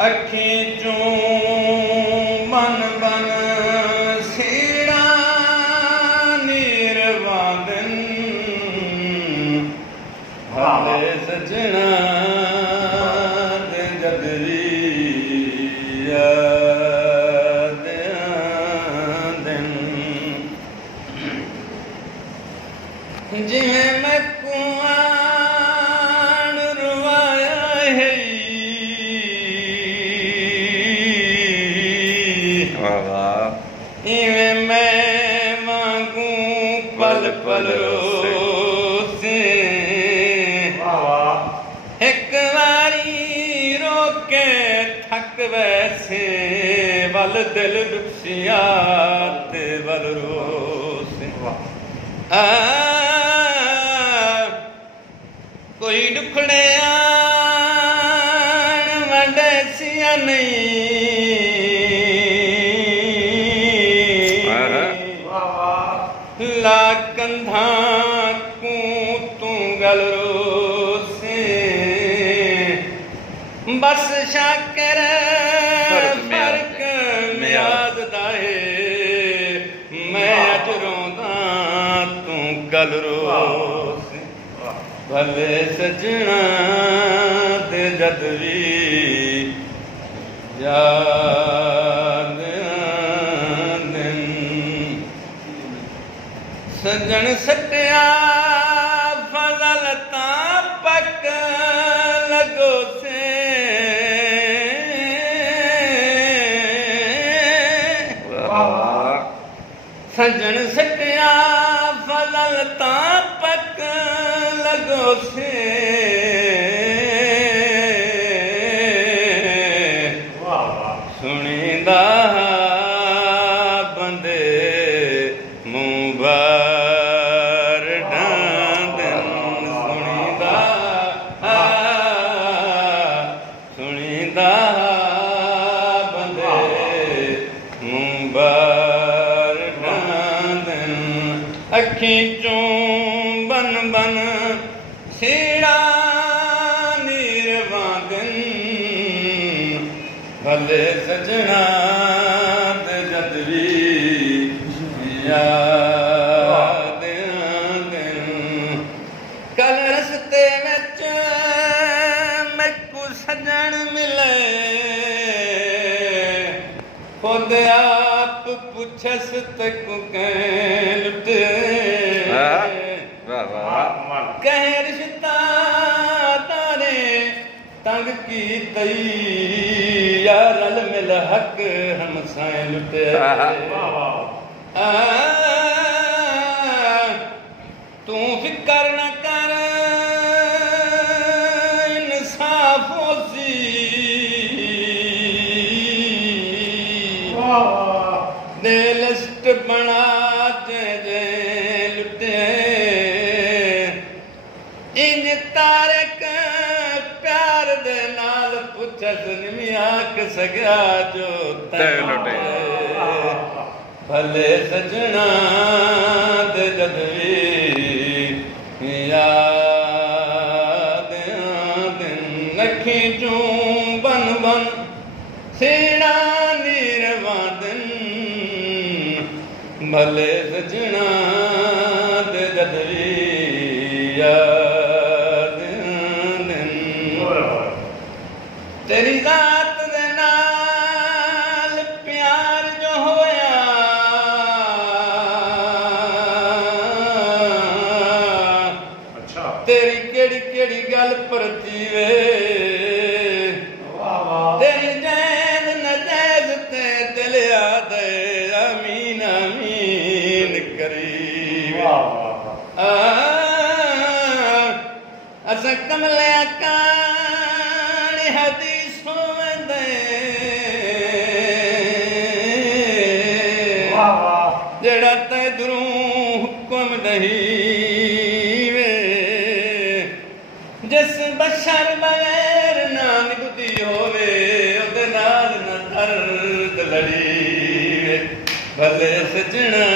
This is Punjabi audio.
ਅੱਖੀਂ ਚੋਂ ਬਨ ਬਨ ਸੀੜਾ ਨਿਰਵਾਦਨ ਹਾਲੇ ਸਜਣਾ ਦੇ ਜਦਰੀ ਦਿਨ ਜਿਵੇਂ ਮੈਂ ਕੁਆਣ ਰਵਾਇਆ ਹੈ ਇਵੇਂ ਮੈਂ ਵਾਂਗੂ ਪਲ ਪਲ ਰੋਸੇ ਇੱਕ ਵਾਰੀ ਰੋਕੇ ਥੱਕ ਵੈਸੇ ਵੱਲ ਦਿਲ ਦੁਖਿਆ ਤੇ ਵੱਲ ਰੋਸੇ ਕੋਈ ਦੁਖੜਿਆ ਵੰਡਸਿਆ ਨਹੀਂ ਲਾ ਕੰਧਾਂ ਕੂ ਤੂੰ ਗਲ ਰੋਸੇ ਬਸ ਸ਼ਾਕਰ ਫਰਕ ਮਿਆਦ ਦਾ ਏ ਮੈਂ ਅਜ ਰੋਂਦਾ ਤੂੰ ਗਲ ਰੋਸੇ ਭਲੇ ਸਜਣਾ ਤੇ ਜਦ ਵੀ ਯਾਦ ਸਜਣ ਸਟਿਆ ਫਜ਼ਲ ਤਾਂ ਪੱਕ ਲੱਗੋ ਸੇ ਸਜਣ ਸਟਿਆ ਫਜ਼ਲ ਤਾਂ ਪੱਕ ਲੱਗੋ ਸੇ ਸੁਣੀਂਦਾ ਬੰਦੇ ਮੂੰਹ ਬਾਰ ਡਾਂਦਨ ਸੁਣੀਂਦਾ ਬੰਦੇ ਮੂੰਹ ਬਾਰ ਡਾਂਦਨ ਅੱਖੀਂ ਚੋਂ ਬਨ ਬਨ ਸੀੜਾ ਨਿਰਵਾਦਨ ਭਲੇ ਸਜਣਾ ਤੇ ਜਦ ਵੀ ਯਾਦ ਕਲ ਰਸਤੇ ਵਿੱਚ ਮੈਨੂੰ ਸਜਣ ਮਿਲੇ ਖੁਦ ਆਪ ਪੁੱਛਸ ਤੈਨੂੰ ਕਹਿ ਲੁੱਟੇ ਕਹਿ ਰਿਸ਼ਤਾ ਤਾਰੇ ਤੰਗ ਕੀ ਤਈ ਯਾਰ ਰਲ ਮਿਲ ਹੱਕ ਹਮਸਾਏ ਲੁੱਟੇ ਤੂੰ ਫਿਕਰ ਨਾ ਕਰ ਇਨਸਾਫ ਹੋਸੀ ਦੇ ਲਿਸਟ ਬਣਾ ਜੇ ਲੁੱਟੇ ਇੰਜ ਤਾਰਕ ਪਿਆਰ ਦੇ ਨਾਲ ਪੁੱਛਸ ਨਿਮਿਆ ਕਿ ਸਗਿਆ ਜੋ ਤੈ ਲੁੱਟੇ ਭਲੇ ਸਜਣਾ ਤੇ ਜਦ ਵੀ ਯਾਦ ਦਿਨ ਅੱਖੀਂ ਚੋਂ ਬਨ ਬਨ ਸੀੜਾ ਨਿਰਵਾਦਨ ਭਲੇ ਸਜਣਾ ਤੇ ਜਦ ਵੀ ਯਾਦ ਦਿਨ ਤੇਰੀ ਜ਼ਾਤ ਦੇ ਨਾਲ ਪਿਆਰ ਜੋ ਹੋਇਆ ਤੇਰੀ ਕਿਹੜੀ ਕਿਹੜੀ ਗੱਲ ਪਰਤੀਵੇ ਤੇਰੀ ਜੈਦ ਨਜੈਦ ਤੇ ਦਿਲਿਆ ਦੇ ਅਮੀਨ ਅਮੀਨ ਕਰੀਵੇ ਅਸਾਂ ਕਮਲਿਆ ਕਾਣ ਹਦੀਸ ਹੋਵੰਦੇ ਜਿਹੜਾ ਤੈਨੂੰ ਹੁਕਮ ਨਹੀਂ ਸ਼ਰ ਬਗੈਰ ਨਾ ਨਿਭਦੀ ਹੋਵੇ ਉਹਦੇ ਨਾਲ ਨਾ ਦਰਦ ਲੜੀ ਭਲੇ ਸਜਣਾ